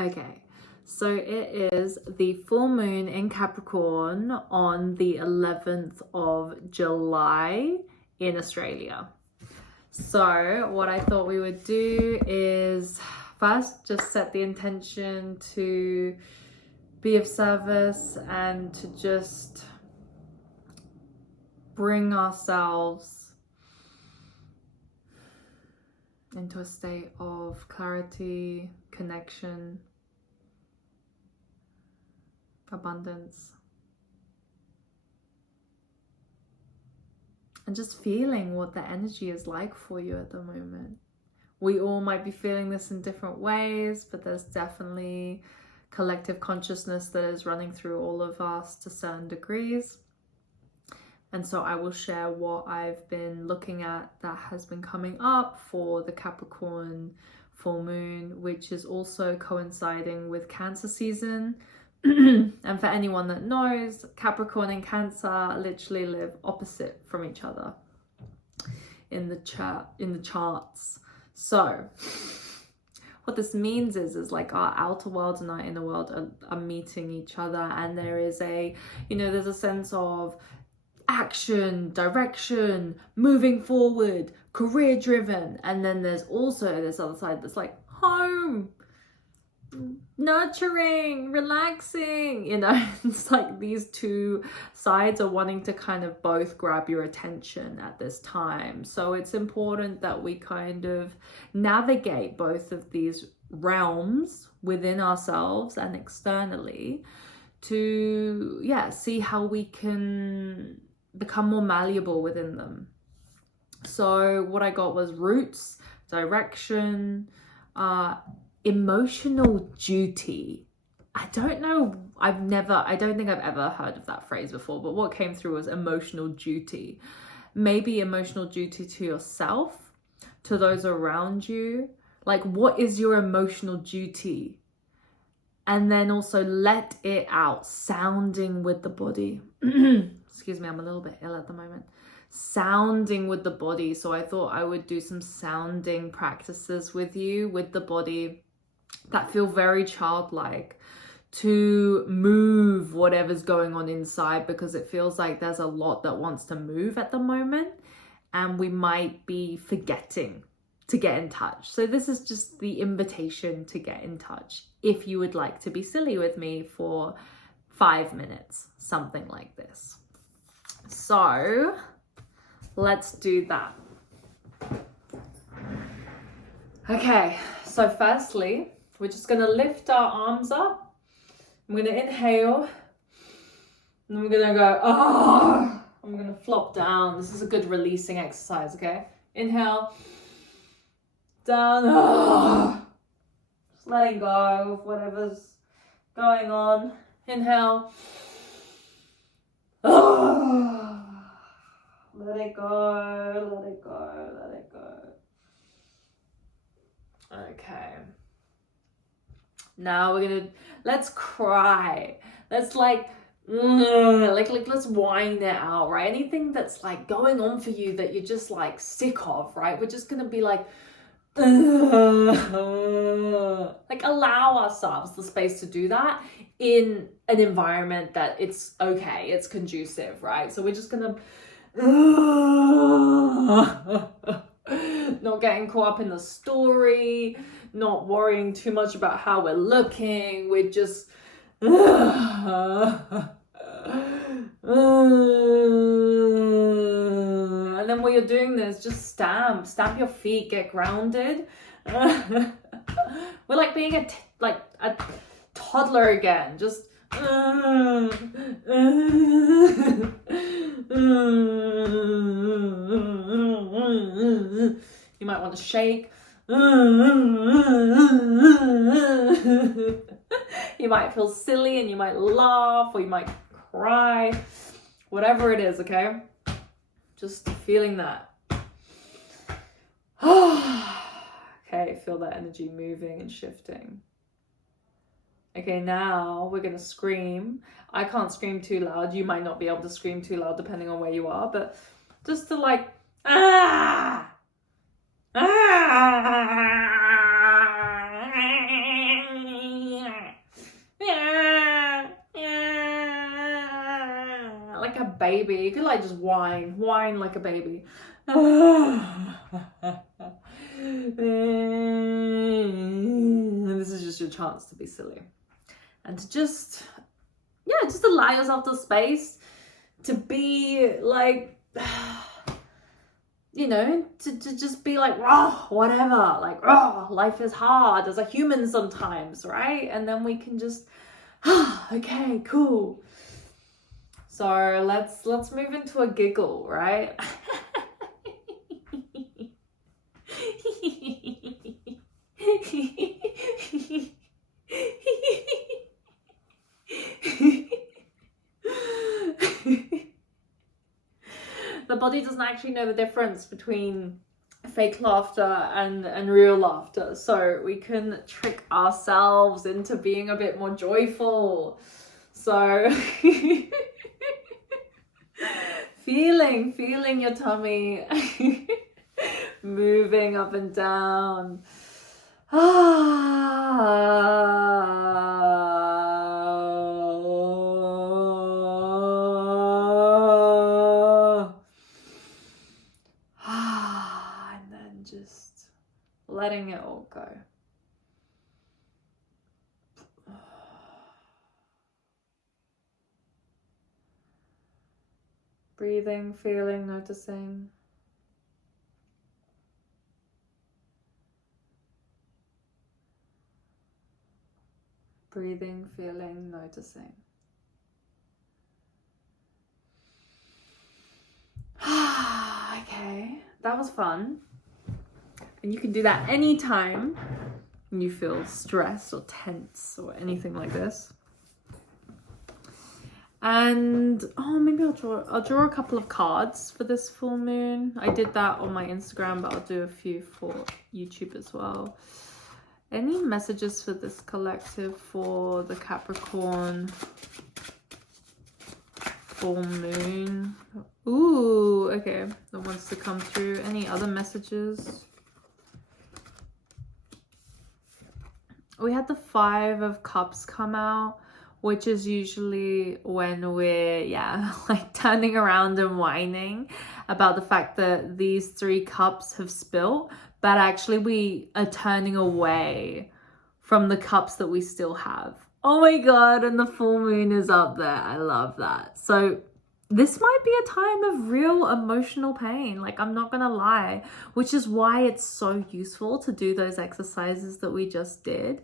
Okay, so it is the full moon in Capricorn on the 11th of July in Australia. So what I thought we would do is first just set the intention to be of service and to just bring ourselves into a state of clarity, connection, abundance, and just feeling what the energy is like for you at the moment. We all might be feeling this in different ways, but there's definitely collective consciousness that is running through all of us to certain degrees. And so I will share what I've been looking at that has been coming up for the Capricorn full moon, which is also coinciding with Cancer season. And for anyone that knows, Capricorn and Cancer literally live opposite from each other in the charts. So what this means is like our outer world and our inner world are meeting each other, and there is there's a sense of action, direction, moving forward, career driven, and then there's also this other side that's like home, nurturing, relaxing, it's like these two sides are wanting to kind of both grab your attention at this time. So it's important that we kind of navigate both of these realms within ourselves and externally to see how we can become more malleable within them. So what I got was roots, direction, emotional duty. I don't think I've ever heard of that phrase before, but what came through was emotional duty. Maybe emotional duty to yourself, to those around you. Like, what is your emotional duty? And then also let it out, sounding with the body. Excuse me, I'm a little bit ill at the moment. Sounding with the body. So I thought I would do some sounding practices with you, with the body, that feel very childlike, to move whatever's going on inside, because it feels like there's a lot that wants to move at the moment and we might be forgetting to get in touch. So this is just the invitation to get in touch if you would like to be silly with me for 5 minutes, something like this. So let's do that. Okay, so firstly, we're just going to lift our arms up. I'm going to inhale. And we're going to go, I'm going to flop down. This is a good releasing exercise, okay? Inhale. Down. Just letting go of whatever's going on. Inhale. Let it go, let it go, let it go. Okay. Now let's cry. Let's let's whine it out, right? Anything that's like going on for you that you're just like sick of, right? We're just gonna be like allow ourselves the space to do that in an environment that it's okay, it's conducive, right? So we're just gonna not getting caught up in the story, not worrying too much about how we're looking. We're just and then while you're doing this, just stamp your feet, get grounded. We're like being a toddler again, just you might want to shake. You might feel silly and you might laugh, or you might cry, whatever it is, okay? Just feeling that. Okay, feel that energy moving and shifting. Okay, now we're gonna scream. I can't scream too loud. You might not be able to scream too loud depending on where you are, but just to like, baby. You could like just whine like a baby. This is just your chance to be silly. And to just allow yourself the space to be like, you know, to just be like, oh, whatever, like, oh, life is hard as a human sometimes, right? And then we can just, okay, cool. So let's move into a giggle, right? The body doesn't actually know the difference between fake laughter and real laughter, so we can trick ourselves into being a bit more joyful. So feeling your tummy moving up and down. And then just letting it all go. Breathing, feeling, noticing. Breathing, feeling, noticing. Okay, that was fun. And you can do that anytime you feel stressed or tense or anything like this. And maybe I'll draw a couple of cards for this full moon. I did that on my Instagram, but I'll do a few for YouTube as well. Any messages for this collective for the Capricorn full moon? Ooh, okay, that wants to come through. Any other messages? We had the 5 of Cups come out, which is usually when we're, like turning around and whining about the fact that these 3 cups have spilt, but actually we are turning away from the cups that we still have. Oh my God, and the full moon is up there. I love that. So this might be a time of real emotional pain, like I'm not gonna lie, which is why it's so useful to do those exercises that we just did,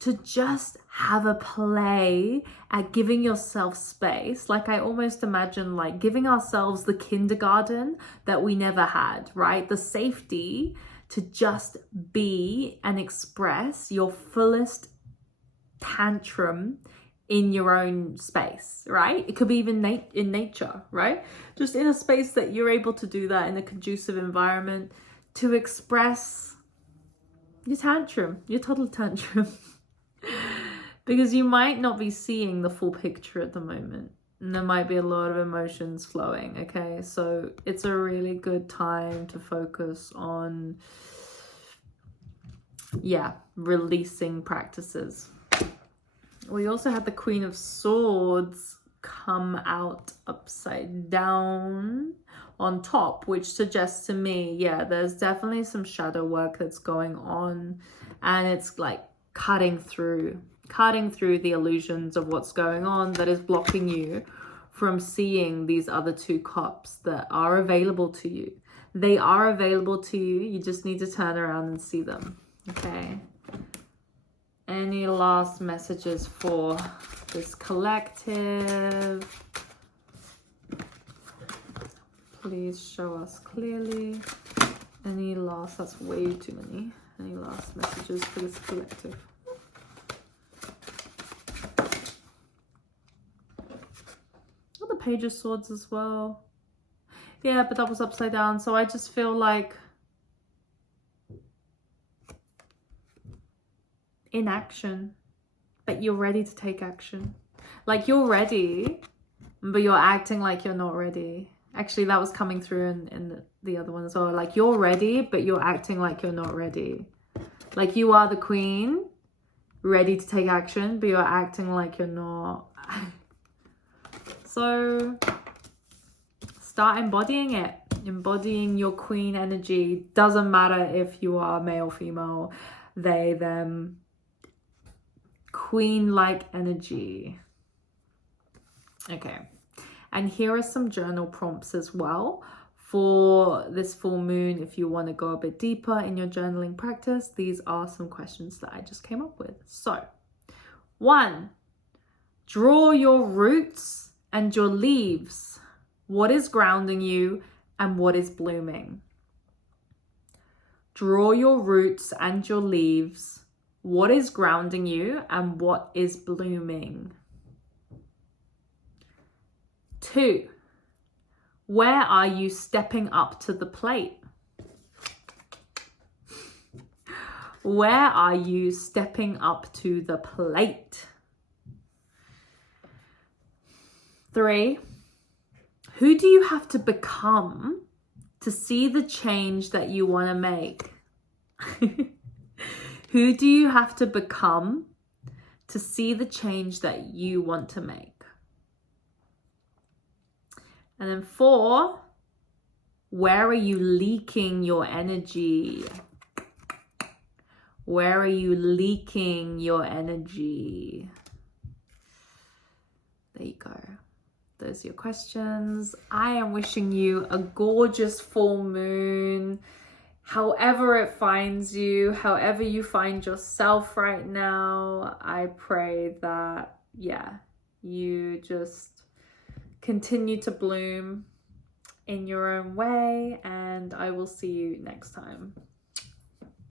to just have a play at giving yourself space. Like I almost imagine like giving ourselves the kindergarten that we never had, right? The safety to just be and express your fullest tantrum in your own space, right? It could be even in nature, right? Just in a space that you're able to do that in a conducive environment to express your tantrum, your total tantrum. Because you might not be seeing the full picture at the moment. And there might be a lot of emotions flowing, okay? So it's a really good time to focus on, releasing practices. We also had the Queen of Swords come out upside down on top, which suggests to me, there's definitely some shadow work that's going on, and it's like cutting through the illusions of what's going on that is blocking you from seeing these other 2 cups that are available to you. They are available to you. You just need to turn around and see them. Okay. Any last messages for this collective? Please show us clearly. Any last, that's way too many. Any last messages for this collective? Oh, the Page of Swords as well. Yeah, but that was upside down. So I just feel like inaction, but you're ready to take action. Like you're ready, but you're acting like you're not ready. Actually, that was coming through in the other one as well. Like you're ready, but you're acting like you're not ready. Like you are the queen, ready to take action, but you're acting like you're not. So start embodying it. Embodying your queen energy. Doesn't matter if you are male, female, they, them. Queen-like energy. Okay. And here are some journal prompts as well for this full moon. If you want to go a bit deeper in your journaling practice, these are some questions that I just came up with. So, 1, draw your roots and your leaves. What is grounding you and what is blooming? Draw your roots and your leaves. What is grounding you and what is blooming? 2, where are you stepping up to the plate? Where are you stepping up to the plate? 3, who do you have to become to see the change that you want to make? Who do you have to become to see the change that you want to make? And then 4, where are you leaking your energy? Where are you leaking your energy? There you go. Those are your questions. I am wishing you a gorgeous full moon. However it finds you, however you find yourself right now, I pray that, you just continue to bloom in your own way, and I will see you next time.